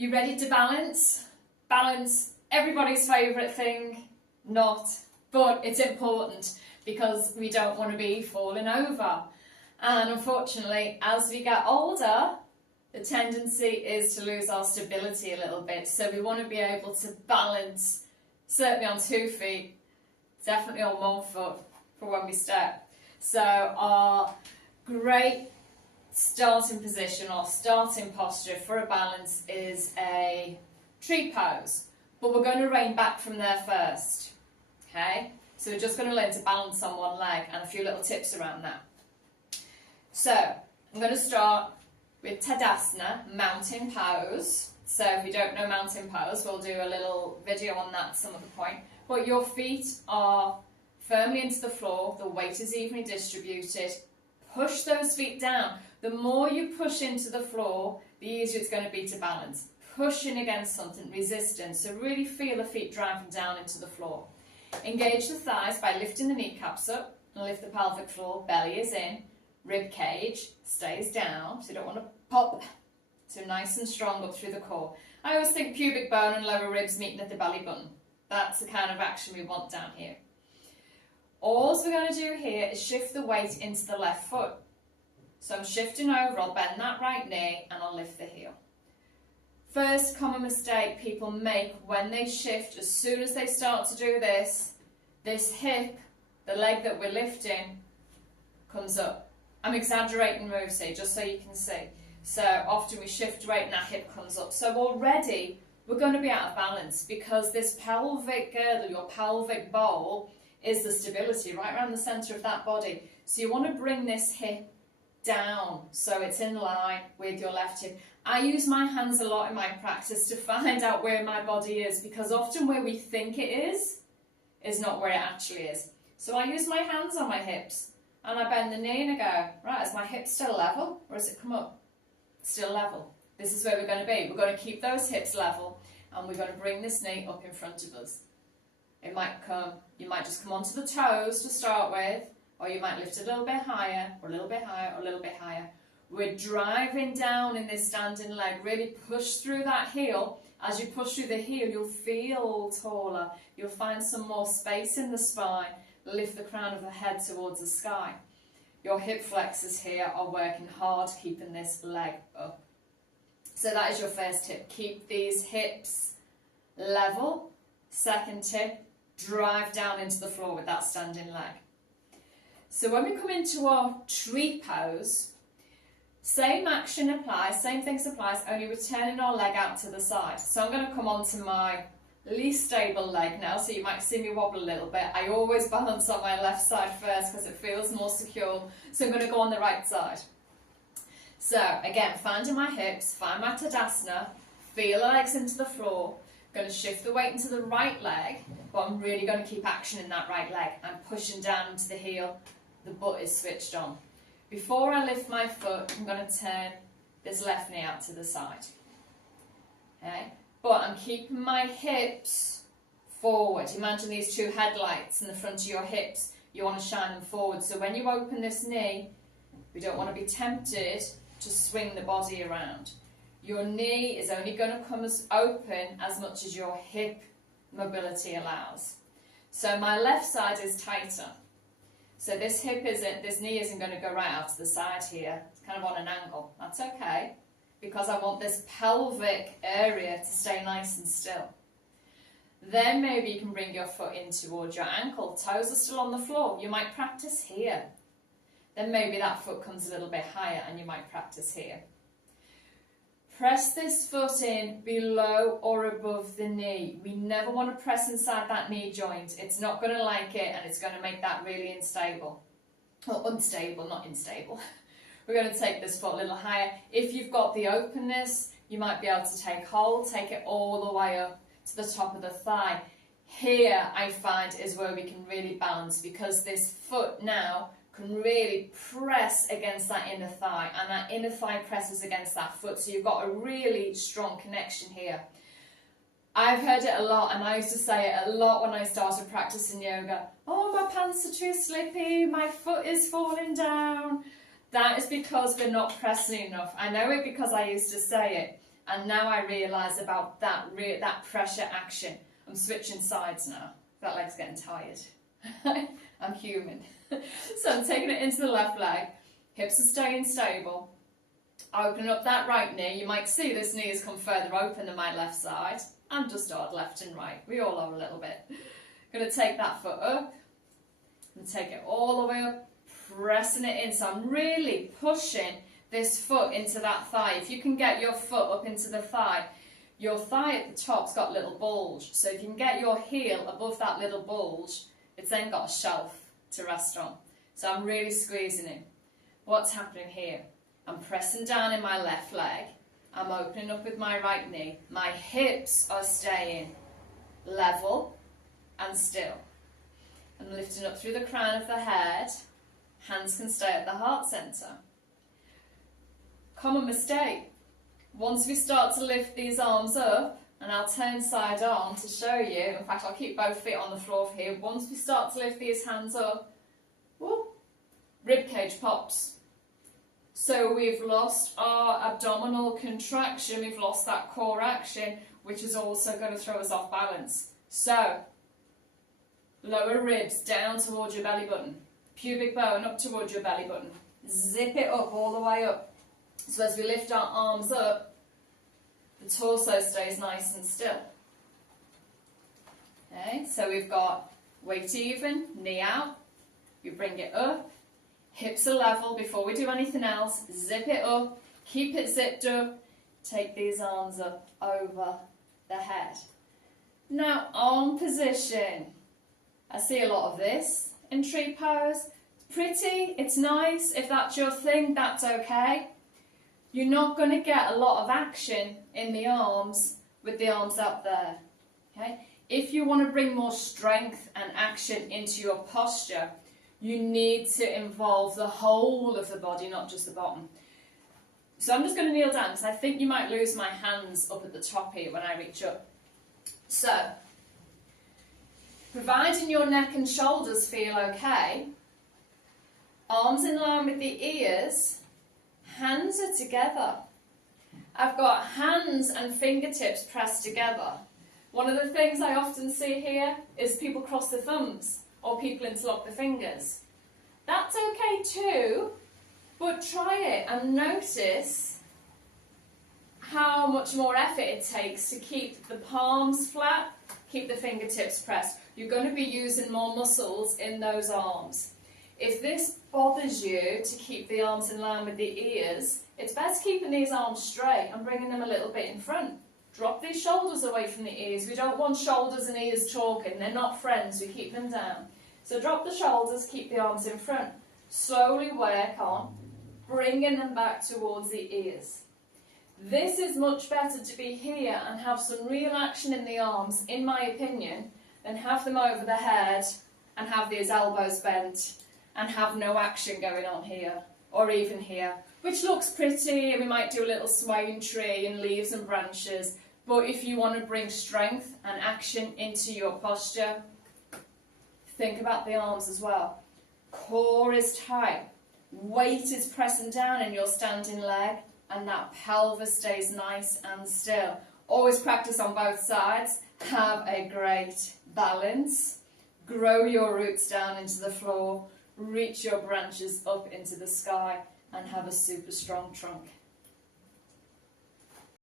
You ready to balance? Balance, everybody's favourite thing, not, but it's important because we don't want to be falling over. And unfortunately, as we get older, the tendency is to lose our stability a little bit. So we want to be able to balance, certainly on 2 feet, definitely on 1 foot for when we step. So our great starting position or starting posture for a balance is a tree pose, but we're going to rein back from there first. Okay, so we're just going to learn to balance on 1 leg and a few little tips around that. So I'm going to start with Tadasana, mountain pose. So if you don't know mountain pose, we'll do a little video on that at some other point. But your feet are firmly into the floor, the weight is evenly distributed. Push those feet down. The more you push into the floor, the easier it's going to be to balance. Pushing against something, resistance. So really feel the feet driving down into the floor. Engage the thighs by lifting the kneecaps up and lift the pelvic floor. Belly is in. Rib cage stays down, so you don't want to pop. So nice and strong up through the core. I always think pubic bone and lower ribs meeting at the belly button. That's the kind of action we want down here. All we're going to do here is shift the weight into the left foot. So I'm shifting over, I'll bend that right knee and I'll lift the heel. First common mistake people make when they shift, as soon as they start to do this hip, the leg that we're lifting, comes up. I'm exaggerating moves here, just so you can see. So often we shift weight and that hip comes up. So already we're going to be out of balance because this pelvic girdle, your pelvic bowl, is the stability right around the centre of that body. So you want to bring this hip down so it's in line with your left hip. I use my hands a lot in my practice to find out where my body is, because often where we think it is not where it actually is. So I use my hands on my hips. And I bend the knee and I go, right, is my hip still level or has it come up? Still level. This is where we're going to be. We're going to keep those hips level and we're going to bring this knee up in front of us. It might come, you might just come onto the toes to start with, or you might lift a little bit higher, or a little bit higher, or a little bit higher. We're driving down in this standing leg. Really push through that heel. As you push through the heel, you'll feel taller. You'll find some more space in the spine. Lift the crown of the head towards the sky. Your hip flexors here are working hard, keeping this leg up. So that is your first tip. Keep these hips level. Second tip, drive down into the floor with that standing leg. So when we come into our tree pose, same action applies, same things applies, only we're turning our leg out to the side. So I'm going to come onto my least stable leg now, so you might see me wobble a little bit. I always balance on my left side first because it feels more secure. So I'm going to go on the right side. So again, finding my hips, find my Tadasana, feel the legs into the floor. I'm going to shift the weight into the right leg, but I'm really going to keep action in that right leg. I'm pushing down into the heel, the butt is switched on. Before I lift my foot, I'm going to turn this left knee out to the side. Okay? But I'm keeping my hips forward. Imagine these 2 headlights in the front of your hips. You want to shine them forward. So when you open this knee, we don't want to be tempted to swing the body around. Your knee is only going to come as open as much as your hip mobility allows. So my left side is tighter. So this knee isn't going to go right out to the side here. It's kind of on an angle. That's okay, because I want this pelvic area to stay nice and still. Then maybe you can bring your foot in towards your ankle. Toes are still on the floor. You might practice here. Then maybe that foot comes a little bit higher and you might practice here. Press this foot in below or above the knee. We never want to press inside that knee joint. It's not going to like it and it's going to make that really unstable. Or unstable, not unstable. We're going to take this foot a little higher. If you've got the openness, you might be able to take hold, take it all the way up to the top of the thigh. Here, I find, is where we can really balance, because this foot now can really press against that inner thigh, and that inner thigh presses against that foot, so you've got a really strong connection here. I've heard it a lot, and I used to say it a lot when I started practicing yoga. Oh, my pants are too slippy, my foot is falling down. That is because we're not pressing enough. I know it because I used to say it. And now I realise about that pressure action. I'm switching sides now. That leg's getting tired. I'm human. So I'm taking it into the left leg. Hips are staying stable. Open up that right knee. You might see this knee has come further open than my left side. I'm just odd left and right. We all are a little bit. Going to take that foot up and take it all the way up, pressing it in. So I'm really pushing this foot into that thigh. If you can get your foot up into the thigh, your thigh at the top's got a little bulge. So if you can get your heel above that little bulge, it's then got a shelf to rest on. So I'm really squeezing in. What's happening here? I'm pressing down in my left leg. I'm opening up with my right knee. My hips are staying level and still. I'm lifting up through the crown of the head. Hands can stay at the heart centre. Common mistake. Once we start to lift these arms up, and I'll turn side on to show you, in fact I'll keep both feet on the floor here. Once we start to lift these hands up, whoop, rib cage pops. So we've lost our abdominal contraction, we've lost that core action, which is also going to throw us off balance. So, lower ribs down towards your belly button, pubic bone up towards your belly button. Zip it up all the way up. So as we lift our arms up, the torso stays nice and still. Okay, so we've got weight even, knee out, you bring it up, hips are level before we do anything else, zip it up, keep it zipped up, take these arms up over the head. Now arm position. I see a lot of this in tree pose. It's pretty, it's nice, if that's your thing, that's okay. You're not going to get a lot of action in the arms with the arms up there. Okay? If you want to bring more strength and action into your posture, you need to involve the whole of the body, not just the bottom. So I'm just going to kneel down because I think you might lose my hands up at the top here when I reach up. So, providing your neck and shoulders feel okay, arms in line with the ears, hands are together. I've got hands and fingertips pressed together. One of the things I often see here is people cross their thumbs or people interlock the fingers. That's okay too, but try it and notice how much more effort it takes to keep the palms flat, keep the fingertips pressed. You're going to be using more muscles in those arms. If this bothers you to keep the arms in line with the ears, it's best keeping these arms straight and bringing them a little bit in front. Drop these shoulders away from the ears. We don't want shoulders and ears talking. They're not friends. We keep them down. So drop the shoulders, keep the arms in front. Slowly work on bringing them back towards the ears. This is much better to be here and have some real action in the arms, in my opinion, than have them over the head and have these elbows bent and have no action going on here or even here, which looks pretty, and we might do a little swaying tree and leaves and branches, but if you want to bring strength and action into your posture, think about the arms as well. Core is tight, weight is pressing down in your standing leg, and that pelvis stays nice and still. Always practice on both sides. Have a great balance. Grow your roots down into the floor. Reach your branches up into the sky and have a super strong trunk.